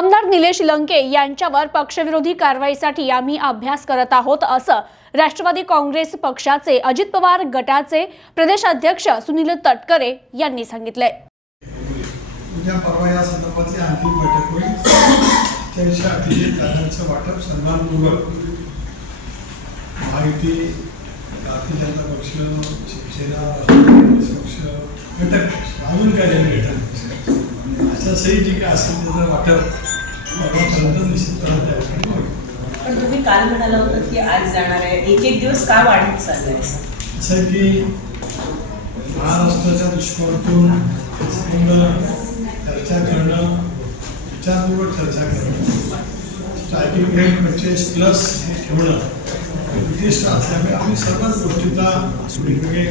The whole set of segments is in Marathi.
आमदार निलेश लंके यांच्यावर पक्षविरोधी कारवाईसाठी आम्ही अभ्यास करत आहोत असं राष्ट्रवादी काँग्रेस पक्षाचे अजित पवार गटाचे प्रदेशाध्यक्ष सुनील तटकरे यांनी सांगितले. उद्या परवा या संदर्भातली अंतिम बैठक होईल. त्याविषयी अतिशय जागांचं वाटप सन्मानपूर्वक भारतीय जनता पक्ष शिवसेना पक्ष घटक पक्ष, अजून काय घटक पक्ष अशा सही ठीक असेल त्याचं वाटप पण तुम्ही काल म्हणाला होता की आज जाणार आहे एक एक दिवस का वाढत चाललाय असं? की महाराष्ट्राच्या दृष्टिकोनातून चर्चा करणं विचारपूर्वक चर्चा करणं स्टार्टिंग रेट पंचेचाळीस प्लस हे ठेवणं उद्दिष्ट असल्यामुळे आम्ही सर्वच गोष्टीचा वेगवेगळे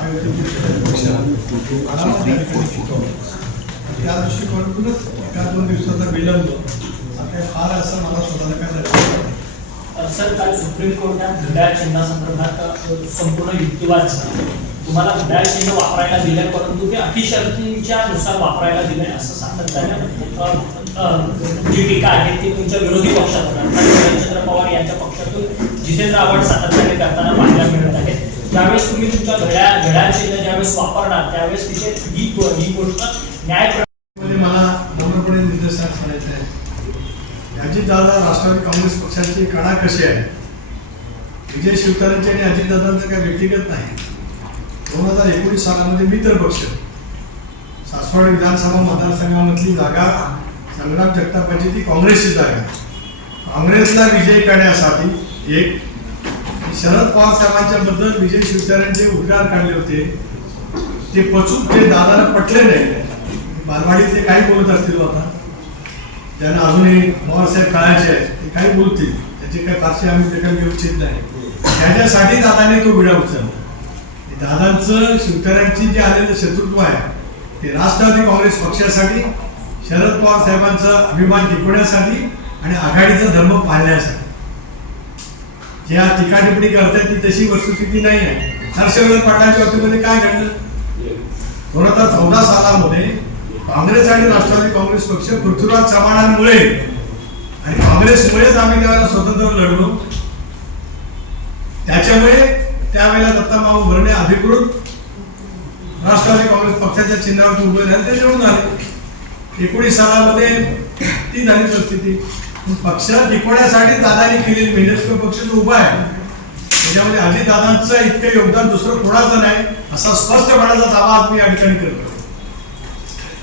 आयोजन पक्ष आढावा त्या शिकवतो त्या दृष्टिकोनातूनच एका दोन दिवसाचा विलंब आता फार असं मला स्वतःला काय जाणवत सर काल सुप्रीम कोर्टात घड्याळ चिन्हासंदर्भात संपूर्ण युक्तिवाद झाला. तुम्हाला घड्याळ चिन्ह वापरायला दिलंय परंतु ते अतिशर्तींच्या नुसार वापरायला दिलंय असं सांगत जी टीका आहे ती तुमच्या विरोधी पक्षातून अर्थात पवार यांच्या पक्षातून जितेंद्र आव्हाड सातत्याने करताना पाहायला मिळत आहे. ज्यावेळेस तुम्ही तुमच्या घड्याळ घड्याळ चिन्ह ज्यावेळेस वापरणार त्यावेळेस तिथे ही ही गोष्ट न्याय मला नम्रपणे निर्देशात सांगायचं आहे अजितदादा राष्ट्रवादी काँग्रेस पक्षाची कडा कशी आहे? विजय शिवतारेंची आणि अजितदादांचं काय व्यक्तिगत नाही. दोन हजार एकोणीस सालामध्ये मित्र पक्ष. सासवड विधानसभा मतदारसंघामधली जागा संग्राम जगतापाची ती काँग्रेसची जागा. काँग्रेसला विजय करण्यासाठी एक शरद पवार साहेबांच्या बद्दल विजय शिवतारेंचे उद्गार काढले होते. ते पचून ते दादाला पटले नाही बालवाडीत ते काही बोलत असतील आता त्यांना अजूनही पवारसाहेब कळायचे आहेत ते काही बोलतील. त्याची काही फारसे आम्ही दखल घेऊ इच्छित नाही. त्याच्यासाठी दादाने तो विडा उचलला. दादांचं शिवतऱ्यांची जे आलेलं शत्रुत्व आहे ते राष्ट्रवादी काँग्रेस पक्षासाठी शरद पवार साहेबांचा अभिमान टिकवण्यासाठी आणि आघाडीचा धर्म पाळण्यासाठी. ज्या टीका टिप्पणी करतायत ती तशी वस्तुस्थिती नाही आहे. हर्षवर्धन पाटलांच्या बाबतीमध्ये काय घडलं? दोन हजार चौदा सालामध्ये काँग्रेस आणि राष्ट्रवादी काँग्रेस पक्ष पृथ्वीराज चव्हाणांमुळे आणि काँग्रेसमुळेच आम्ही त्यावेळेला स्वतंत्र लढलो. त्याच्यामुळे त्यावेळेला दत्तामाऊ भरणे अधिकृत राष्ट्रवादी काँग्रेस पक्षाच्या चिन्हावर उभे राहिले ते निवडून आले. एकोणीस सालामध्ये ती झाली परिस्थिती. पक्ष टिकवण्यासाठी दादानी केलेली मेहनत पक्ष जो उभा आहे त्याच्यामध्ये अजितदादांचं इतकं योगदान दुसरं कोणाचं नाही असा स्पष्टपणाचा दावा आज मी या ठिकाणी करतो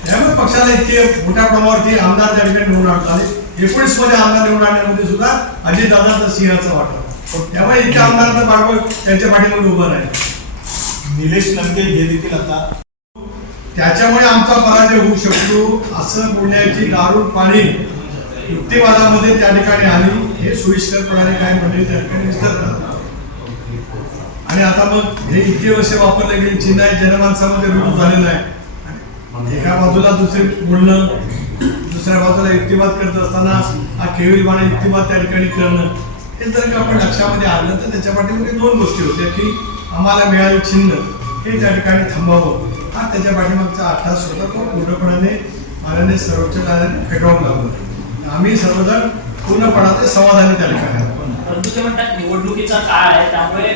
त्यामुळे पक्षाला इतके मोठ्या प्रमाणावरती आमदार त्या ठिकाणी निवडून आणतात. आणि एकोणीसमध्ये आमदार निवडून आणण्यामध्ये सुद्धा अजितदादांचा सिंहाचा वाटा त्यामुळे इतक्या आमदारांचा पाठबळ त्यांच्या पाठीमध्ये उभं राहील. निलेश लंके हे देखील आता त्याच्यामुळे आमचा पराजय होऊ शकतो असं बोलण्याची दारुण पाणी युक्तिवादामध्ये त्या ठिकाणी आली. हे सोयीस्करपणाने काय म्हणजे त्या ठिकाणी विसरतात. आणि आता मग हे इतके वर्ष वापरले गेले चिन्ह आहे जनमानसामध्ये रुजू झालेलं आहे. एका बाजूला दुसरे बोलणं दुसऱ्या बाजूला युक्तिवाद करत असताना हा केविलवाणा युक्तिवाद त्या ठिकाणी करणं हे जर का आपण लक्षामध्ये आणलं तर त्याच्या पाठीमध्ये दोन गोष्टी होत्या की आम्हाला मिळाले चिन्ह हे त्या ठिकाणी थांबावं. हा त्याच्या पाठीमागचा अर्थास होता तो पूर्णपणाने माननीय सर्वोच्च न्यायालयाने फेटाळून लावला. आम्ही सर्वजण पूर्णपणाचे समाधानी त्या ठिकाणी परंतु ते म्हणतात निवडणुकीचा काळ आहे त्यामुळे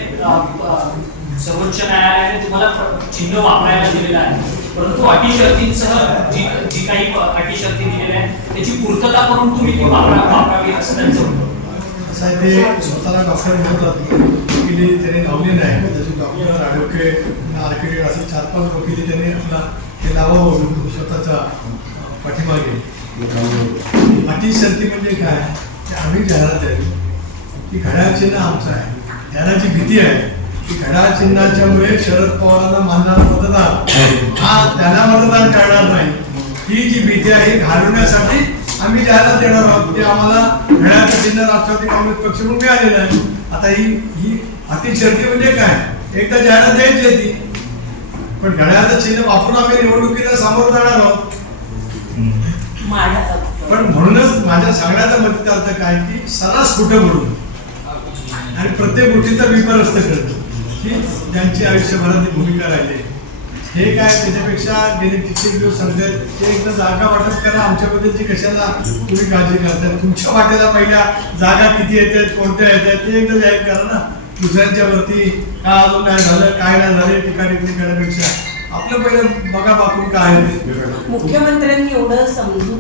सर्वोच्च न्यायालयाने तुम्हाला चिन्ह वापरायला दिलेलं आहे. परंतु अटी शर्तींसह जी जी काही अटी शर्ती दिलेल्या आहेत त्याची पूर्तता करून तुम्ही ती वापरा वापरावी असं त्यांचं आहे. ते स्वतःला डॉक्टर म्हणतात वकिली त्याने लावलेले नाही त्याचे डॉक्टर ॲडव्होकेट आर्किटेक्ट असे चार पाच वकिली त्याने आपला हे लावावं स्वतःच्या पाठीमागे. अटी शर्ती म्हणजे काय? ते आम्ही जाहिरात आहे की घड्याळ चिन्ह आमचं आहे. ज्यांना भीती आहे की घड्याळ चिन्हाच्यामुळे शरद पवारांना मानणार मतदार हा त्यांना मतदान करणार नाही. ही जी भीती आहे घालवण्यासाठी आम्ही जाहिरात देणार आहोत. ते आम्हाला घड्याळचं चिन्ह राष्ट्रवादी काँग्रेस पक्षाकडून मिळालेलं आहे. आता ही ही अतिशर्ती म्हणजे काय? एकदा जाहिरात द्यायची आहे ती. पण घड्याळाचं चिन्ह वापरून आम्ही निवडणुकीला सामोरं जाणार आहोत. पण म्हणूनच माझ्या सांगण्याचा मतीचा अर्थ काय की सरास कुठं म्हणून. आणि प्रत्येक गोष्टीचा विपरस्त करतो. हीच त्यांची आयुष्यभरातली भूमिका राहिली. हे काय त्याच्यापेक्षा गेले कित्येक दिवस सांगतात ते एकदा जागा वाटप करा आमच्याबद्दलची कशाला तुम्ही काळजी करताय? तुमच्या वाटेला पहिल्या जागा किती येतात कोणत्या येतात ते एकदा जाहीर करा ना. दुसऱ्यांच्या वरती का अजून नाही झालं काय नाही झालं टीका टिप्पणी करण्यापेक्षा. आपलं पहिलं बघा बापून काय आहे. मुख्यमंत्र्यांनी एवढं समजून